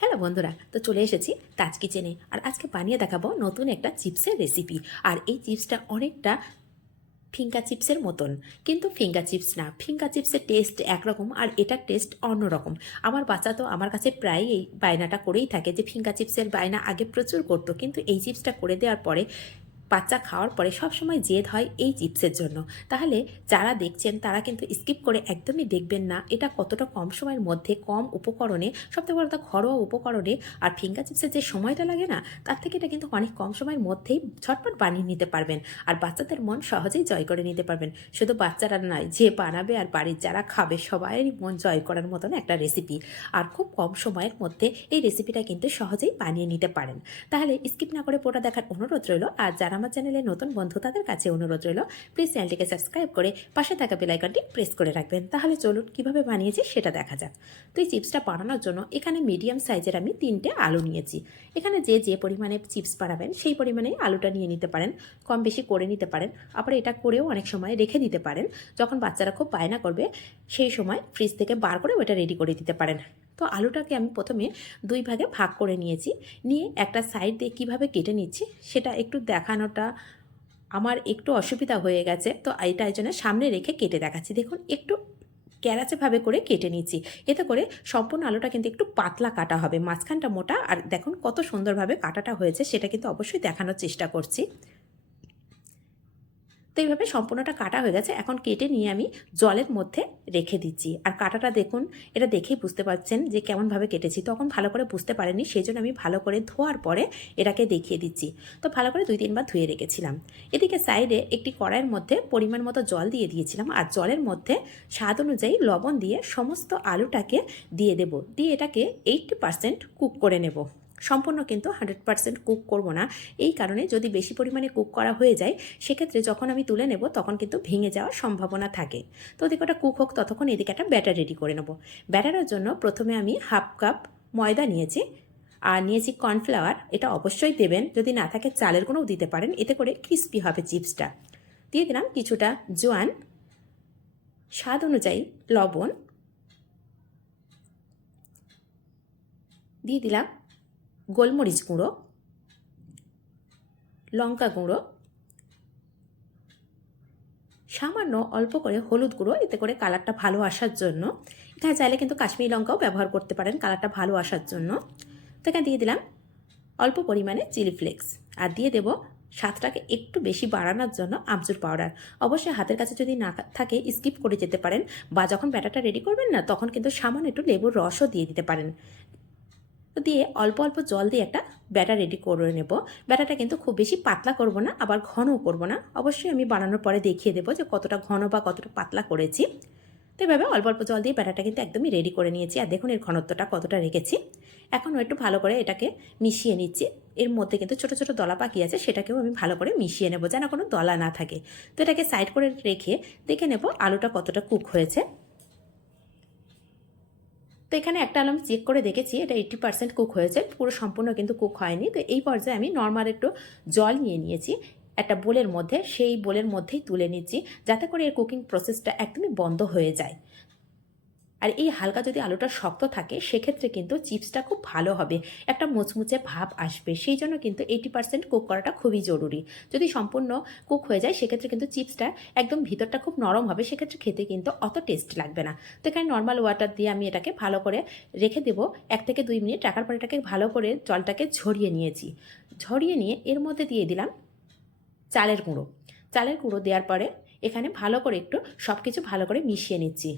Hello বন্ধুরা, তো চলে এসেছি তাজ কিচেনে আর আজকে বানিয়ে দেখাবো নতুন একটা চিপসের রেসিপি আর এই চিপসটা অনেকটা ফিঙ্গা চিপসের মতন। কিন্তু ফিঙ্গা চিপস না ফিঙ্গা চিপসের টেস্ট একরকম আর এটার টেস্ট অন্যরকম। আমার বাচ্চা তো আমার কাছে প্রায় এই বায়নাটা করেই থাকে যে ফিঙ্গা চিপসের বায়না আগে প্রচুর করতো, কিন্তু এই চিপসটা করে দেওয়ার পরে বাচ্চা খাওয়ার পরে সবসময় জেদ হয় এই চিপসের জন্য। তাহলে যারা দেখছেন, তারা কিন্তু স্কিপ করে একদমই দেখবেন না। এটা কতটা কম সময়ের মধ্যে, কম উপকরণে, সবথেকে বড় ঘরোয়া উপকরণে আর ফিঙ্গার চিপসের যে সময়টা লাগে না, তার থেকে এটা কিন্তু অনেক কম সময়ের মধ্যেই ঝটপট বানিয়ে নিতে পারবেন। আর বাচ্চাদের মন সহজেই জয় করে নিতে পারবেন। শুধু বাচ্চারা নয়, যে বানাবে আর বাড়ির যারা খাবে, সবাইয়েরই মন জয় করার মতন একটা রেসিপি আর খুব কম সময়ের মধ্যে এই রেসিপিটা কিন্তু সহজেই বানিয়ে নিতে পারেন। তাহলে স্কিপ না করে পোটা দেখার অনুরোধ রইল। আর যারা আমার চ্যানেলে নতুন বন্ধু তাদের কাছে অনুরোধ রইল প্লিজ চ্যানেলটিকে সাবস্ক্রাইব করে পাশে থাকা বেলাইকনটি প্রেস করে রাখবেন। তাহলে চলুন কীভাবে বানিয়েছি সেটা দেখা যাক। তো এই চিপসটা বানানোর জন্য এখানে মিডিয়াম সাইজের আমি তিনটে আলু নিয়েছি। এখানে যে যে পরিমাণে চিপস বানাবেন, সেই পরিমাণে আলুটা নিয়ে নিতে পারেন, কম বেশি করে নিতে পারেন। আবার এটা করেও অনেক সময় রেখে দিতে পারেন। যখন বাচ্চারা খুব বায়না করবে, সেই সময় ফ্রিজ থেকে বার করে ওটা রেডি করে দিতে পারেন। তো আলুটাকে আমি প্রথমে দুই ভাগে ভাগ করে নিয়েছি। নিয়ে একটা সাইড দিয়ে কীভাবে কেটে নিচ্ছি সেটা একটু দেখানোটা আমার একটু অসুবিধা হয়ে গেছে। তো এইটা এই সামনে রেখে কেটে দেখাচ্ছি। দেখুন, একটু ক্যারাচেভাবে করে কেটে নিচ্ছি। এতে করে সম্পূর্ণ আলুটা কিন্তু একটু পাতলা কাটা হবে। মাঝখানটা মোটা আর দেখুন কত সুন্দরভাবে কাটাটা হয়েছে সেটা কিন্তু অবশ্যই দেখানোর চেষ্টা করছি। তো এইভাবে সম্পূর্ণটা কাটা হয়ে গেছে। এখন কেটে নিয়ে আমি জলের মধ্যে রেখে দিচ্ছি। আর কাটাটা দেখুন, এটা দেখেই বুঝতে পারছেন যে কেমনভাবে কেটেছি। তখন ভালো করে বুঝতে পারেনি সেই জন্য আমি ভালো করে ধোয়ার পরে এটাকে দেখিয়ে দিচ্ছি। তো ভালো করে দুই তিনবার ধুয়ে রেখেছিলাম। এদিকে সাইডে একটি কড়াইয়ের মধ্যে পরিমাণ মতো জল দিয়ে দিয়েছিলাম। আর জলের মধ্যে স্বাদ অনুযায়ী লবণ দিয়ে সমস্ত আলুটাকে দিয়ে দেব। দিয়ে এটাকে এইটটি পার্সেন্ট কুক করে নেব। সম্পূর্ণ কিন্তু হান্ড্রেড পার্সেন্ট কুক করব না। এই কারণে যদি বেশি পরিমাণে কুক করা হয়ে যায়, সেক্ষেত্রে যখন আমি তুলে নেব, তখন কিন্তু ভেঙে যাওয়ার সম্ভাবনা থাকে। তো ওদিকে ওটা কুক হোক, ততক্ষণ এদিকে একটা ব্যাটার রেডি করে নেব। ব্যাটারের জন্য প্রথমে আমি হাফ কাপ ময়দা নিয়েছি। আর নিয়েছি কর্নফ্লাওয়ার, এটা অবশ্যই দেবেন। যদি না থাকে, চালের গুঁড়োও দিতে পারেন। এতে করে ক্রিস্পি হবে চিপসটা। দিয়ে দিলাম কিছুটা জোয়ান। স্বাদ অনুযায়ী লবণ। দিয়ে দিলাম গোলমরিচ গুঁড়ো, লঙ্কা গুঁড়ো, সামান্য অল্প করে হলুদ গুঁড়ো, এতে করে কালারটা ভালো আসার জন্য। এখানে চাইলে কিন্তু কাশ্মীরি লঙ্কাও ব্যবহার করতে পারেন কালারটা ভালো আসার জন্য। তো এখানে দিয়ে দিলাম অল্প পরিমাণে চিলি ফ্লেক্স আর দিয়ে দেবো স্বাদটাকে একটু বেশি বাড়ানোর জন্য আমচুর পাউডার। অবশ্যই হাতের কাছে যদি না থাকে স্কিপ করে যেতে পারেন বা যখন ব্যাটারটা রেডি করবেন না, তখন কিন্তু সামান্য একটু লেবুর রসও দিয়ে দিতে পারেন। তো দিয়ে অল্প অল্প জল দিয়ে একটা ব্যাটার রেডি করে নেব। ব্যাটারটা কিন্তু খুব বেশি পাতলা করব না, আবার ঘনও করব না। অবশ্যই আমি বানানোর পরে দেখিয়ে দেবো যে কতটা ঘন বা কতটা পাতলা করেছি। তো এভাবে অল্প অল্প জল দিয়ে ব্যাটারটা কিন্তু একদমই রেডি করে নিয়েছি। আর দেখুন এর ঘনত্বটা কতটা রেখেছি। এখনও একটু ভালো করে এটাকে মিশিয়ে নিচ্ছি। এর মধ্যে কিন্তু ছোটো ছোটো দলা পাকি আছে, সেটাকেও আমি ভালো করে মিশিয়ে নেব যেন কোনো দলা না থাকে। তো এটাকে সাইড করে রেখে দেখে নেব আলুটা কতটা কুক হয়েছে। তো এখানে একটা আলু আমি চেক করে দেখেছি, এটা এইট্টি পার্সেন্ট কুক হয়েছে, পুরো সম্পূর্ণ কিন্তু কুক হয়নি। তো এই পর্যায়ে আমি নর্মাল একটু জল নিয়ে নিয়েছি, একটা বোলের মধ্যে, সেই বোলের মধ্যেই তুলে নিচ্ছি, যাতে করে এর কুকিং প্রসেসটা একদমই বন্ধ হয়ে যায়। আর এই হালকা যদি আলুটা শক্ত থাকে, সেক্ষেত্রে কিন্তু চিপসটা খুব ভালো হবে। একটা মুচমুচে ভাব আসবে। সেই জন্য কিন্তু এইটি পার্সেন্ট কুক করাটা খুবই জরুরি। যদি সম্পূর্ণ কুক হয়ে যায়, সেক্ষেত্রে কিন্তু চিপসটা একদম ভিতরটা খুব নরম হবে। সেক্ষেত্রে খেতে কিন্তু অত টেস্ট লাগবে না। তো এখানে নর্মাল ওয়াটার দিয়ে আমি এটাকে ভালো করে রেখে দেবো। এক থেকে দুই মিনিট রাখার পর এটাকে ভালো করে জলটাকে ঝরিয়ে নিয়েছি। ঝরিয়ে নিয়ে এর মধ্যে দিয়ে দিলাম চালের গুঁড়ো। চালের গুঁড়ো দেওয়ার পরে এখানে ভালো করে একটু সব কিছু ভালো করে মিশিয়ে নিচ্ছি।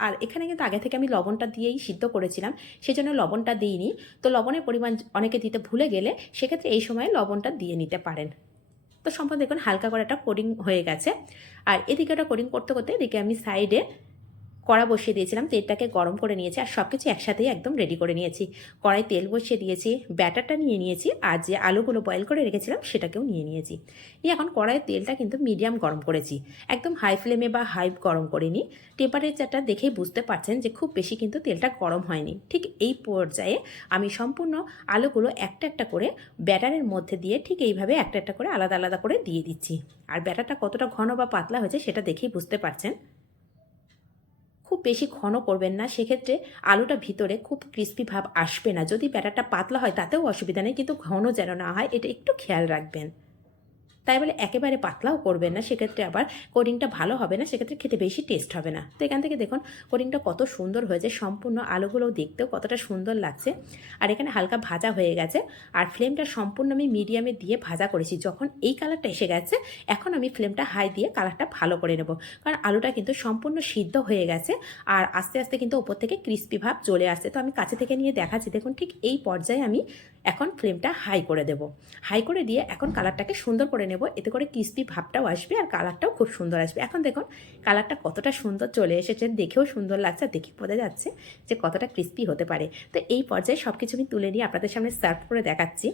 আর এখানে কিন্তু আগে থেকে আমি লবণটা দিয়েই সিদ্ধ করেছিলাম, সেজন্য লবণটা দিইনি। তো লবণের পরিমাণ অনেকে দিতে ভুলে গেলে সেক্ষেত্রে এই সময় লবণটা দিয়ে নিতে পারেন। তো সম্পূর্ণ দেখুন হালকা করে একটা কোডিং হয়ে গেছে। আর এদিকে একটা কোডিং করতে করতে এদিকে আমি সাইডে কড়া বসিয়ে দিয়েছিলাম, তেলটাকে গরম করে নিয়েছি আর সব কিছু একসাথেই একদম রেডি করে নিয়েছি। কড়াই তেল বসিয়ে দিয়েছি, ব্যাটারটা নিয়ে নিয়েছি আর যে আলুগুলো বয়েল করে রেখেছিলাম সেটাকেও নিয়ে নিয়েছি। এই এখন কড়াইয়ের তেলটা কিন্তু মিডিয়াম গরম করেছি, একদম হাই ফ্লেমে বা হাই গরম করিনি। টেম্পারেচারটা দেখেই বুঝতে পারছেন যে খুব বেশি কিন্তু তেলটা গরম হয়নি। ঠিক এই পর্যায়ে আমি সম্পূর্ণ আলুগুলো একটা একটা করে ব্যাটারের মধ্যে দিয়ে ঠিক এইভাবে একটা একটা করে আলাদা আলাদা করে দিয়ে দিচ্ছি। আর ব্যাটারটা কতটা ঘন বা পাতলা হয়েছে সেটা দেখেই বুঝতে পারছেন। খুব বেশি ঘন করবেন না, সেক্ষেত্রে আলুটা ভিতরে খুব ক্রিস্পি ভাব আসবে না। যদি ব্যাটারটা পাতলা হয়, তাতেও অসুবিধা নেই, কিন্তু ঘন যেন না হয়, এটা একটু খেয়াল রাখবেন। তাই বলে একেবারে পাতলাও করবেন না। সেক্ষেত্রে আবার কোডিংটা ভালো হবে না, সেক্ষেত্রে খেতে বেশি টেস্ট হবে না। তো এখান থেকে দেখুন, কোডিংটা কত সুন্দর হয়েছে, সম্পূর্ণ আলুগুলোও দেখতেও কতটা সুন্দর লাগছে। আর এখানে হালকা ভাজা হয়ে গেছে। আর ফ্লেমটা সম্পূর্ণ আমি মিডিয়ামে দিয়ে ভাজা করেছি। যখন এই কালারটা এসে গেছে, এখন আমি ফ্লেমটা হাই দিয়ে কালারটা ভালো করে নেব। কারণ আলুটা কিন্তু সম্পূর্ণ সিদ্ধ হয়ে গেছে আর আস্তে আস্তে কিন্তু ওপর থেকে ক্রিস্পি ভাব চলে আসছে। তো আমি কাছে থেকে নিয়ে দেখাচ্ছি। দেখুন ঠিক এই পর্যায়ে আমি এখন ফ্লেমটা হাই করে দেব। হাই করে দিয়ে এখন কালারটাকে সুন্দর করে নেব। এতে করে ক্রিস্পি ভাবটাও আসবে আর কালারটাও খুব সুন্দর আসবে। এখন দেখুন কালারটা কতটা সুন্দর চলে এসেছে। দেখেও সুন্দর লাগছে আর দেখে বোঝা যাচ্ছে যে কতটা ক্রিস্পি হতে পারে। তো এই পর্যায়ে সব কিছু আমি তুলে নিয়ে আপনাদের সামনে সার্ভ করে দেখাচ্ছি।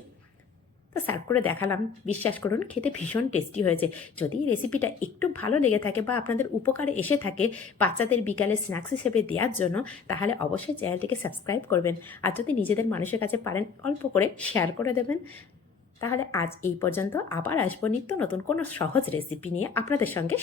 তো সার্ভ করে দেখালাম। বিশ্বাস করুন, খেতে ভীষণ টেস্টি হয়েছে। যদি রেসিপিটা একটু ভালো লেগে থাকে বা আপনাদের উপকারে এসে থাকে বাচ্চাদের বিকালে স্ন্যাক্স হিসেবে দেওয়ার জন্য, তাহলে অবশ্যই চ্যানেলটিকে সাবস্ক্রাইব করবেন। আর যদি নিজেদের মানুষের কাছে পারেন অল্প করে শেয়ার করে দেবেন, তাহলে আজ এই পর্যন্ত আবার আসব নিত্য নতুন কোনো সহজ রেসিপি নিয়ে আপনাদের সঙ্গে